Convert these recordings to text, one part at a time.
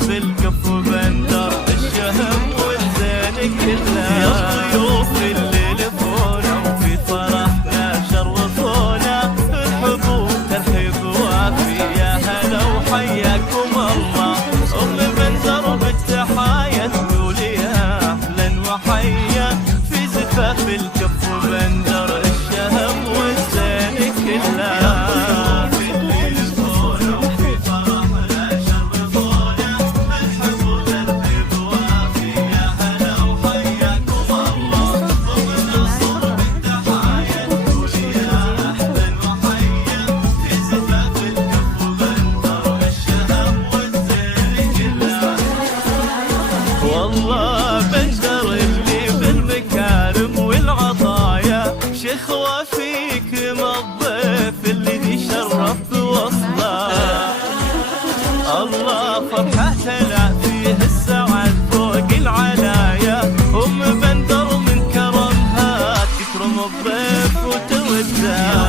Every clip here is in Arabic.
في القف بندر الشهم والزين كلها يا ضيوف الليل فونا وفي فرحنا شرفونا ارحبوا ترحيب وافي يا هلا وحياكم الله ام بندر بالتحايا تقول يا اهلا وحيا في زفاف القف بندر الشهم والزين كلها والله بندر اللي بالمكارم والعطايا شيخ وفيكم الضيف اللي يشرف بوصله الله فرحته لا فيه السعد فوق العلايا ام بندر من كرمها تكرم الضيف وتوده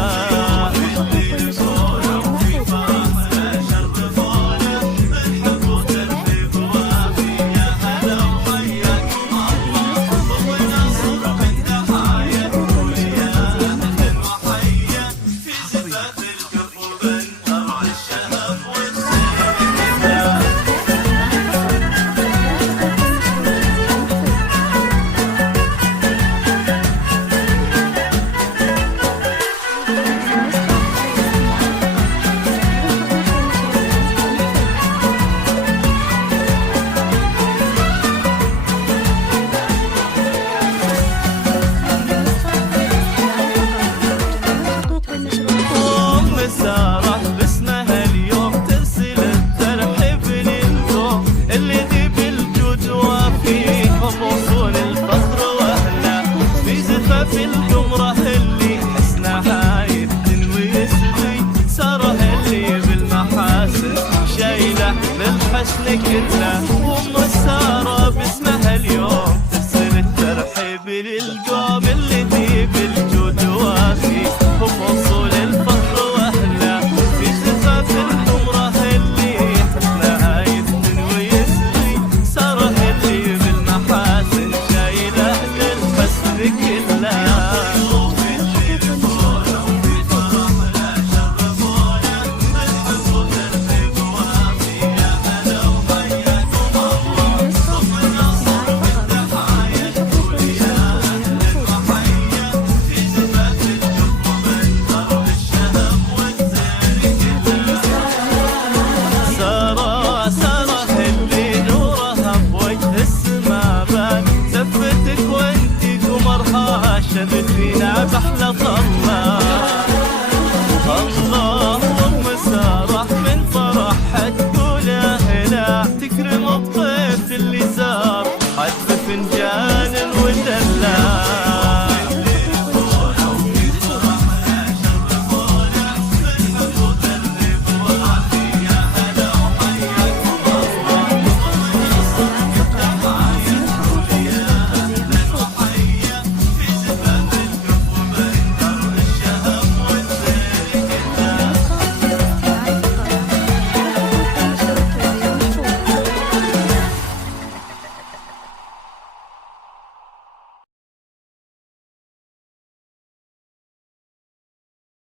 سارة باسمها اليوم ترسل الترحيب للقوم اللي دي بالجود وفيهم وصول الفخر واهله في زفاف القمره اللي حسنها يبدن ويسري سارة اللي بالمحاسن شايله للحسن كله ام سارة باسمها اليوم ترسل الترحيب للقوم اللي دي بالجود وفيهم وصول الفخر شبت فينا بحلى